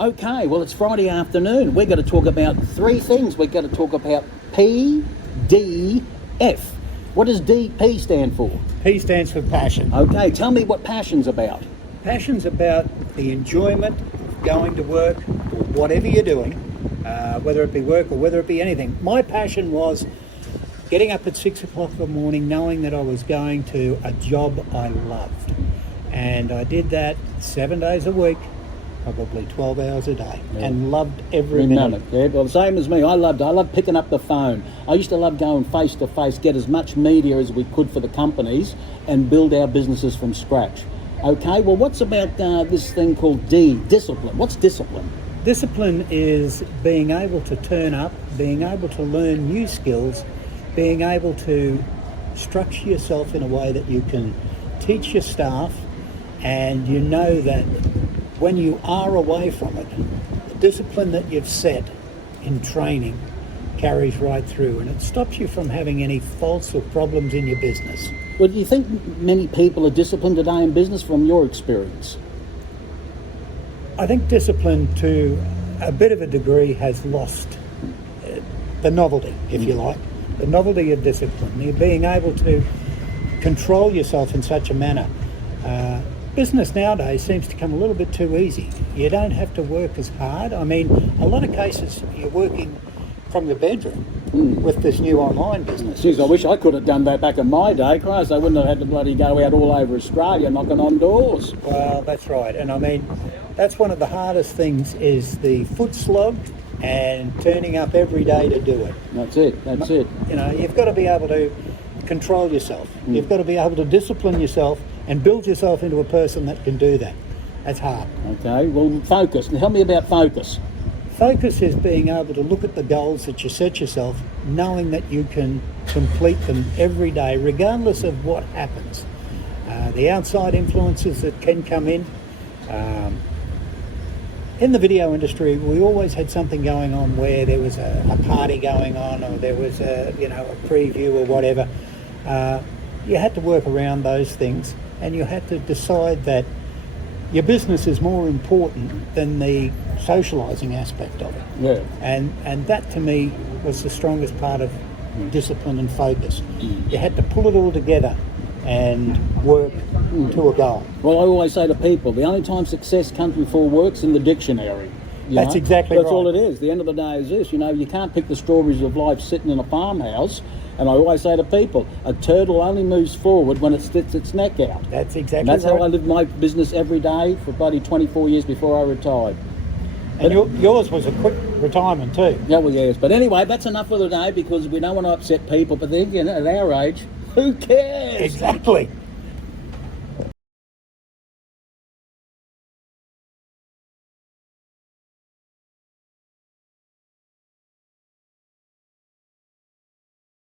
Okay, well, it's Friday afternoon. We're going to talk about three things. We're going to talk about P, D, F. What does DP stand for? P stands for passion. Okay, tell me what passion's about. Passion's about the enjoyment of going to work or whatever you're doing, whether it be work or whether it be anything. My passion was getting up at 6 o'clock in the morning knowing that I was going to a job I loved. And I did that 7 days a week, probably 12 hours a day, and loved every minute. Yeah, well, the same as me. I loved picking up the phone. I used to love going face to face, get as much media as we could for the companies and build our businesses from scratch. Okay, well, what's about this thing called D, discipline? What's discipline? Discipline is being able to turn up, being able to learn new skills, being able to structure yourself in a way that you can teach your staff, and you know that when you are away from it, the discipline that you've set in training carries right through, and it stops you from having any faults or problems in your business. Well, do you think many people are disciplined today in business from your experience? I think discipline, to a bit of a degree, has lost the novelty, if you like. The novelty of discipline, you're being able to control yourself in such a manner. Business nowadays seems to come a little bit too easy. You don't have to work as hard. I mean, a lot of cases you're working from the bedroom with this new online business. Jeez, I wish I could have done that back in my day. Christ, I wouldn't have had to bloody go out all over Australia knocking on doors. Well, that's right. And I mean, that's one of the hardest things, is the foot slog and turning up every day to do it. That's it. You know, you've got to be able to control yourself. You've got to be able to discipline yourself and build yourself into a person that can do that. That's hard. Okay, well, focus. Tell me about focus. Focus is being able to look at the goals that you set yourself, knowing that you can complete them every day, regardless of what happens. The outside influences that can come in. In the video industry, we always had something going on where there was a party going on, or there was a preview or whatever. You had to work around those things, and you had to decide that your business is more important than the socialising aspect of it. Yeah. And that, to me, was the strongest part of discipline and focus. You had to pull it all together and work to a goal. Well, I always say to people, the only time success comes before work's in the dictionary. That's exactly right. That's all it is. The end of the day is this, you can't pick the strawberries of life sitting in a farmhouse. And I always say to people, a turtle only moves forward when it sticks its neck out. That's exactly and that's right. how I lived my business every day for bloody 24 years before I retired. And yours was a quick retirement too. Yeah, well, yes. But anyway, that's enough for the day, because we don't want to upset people. But then again, at our age, who cares? Exactly.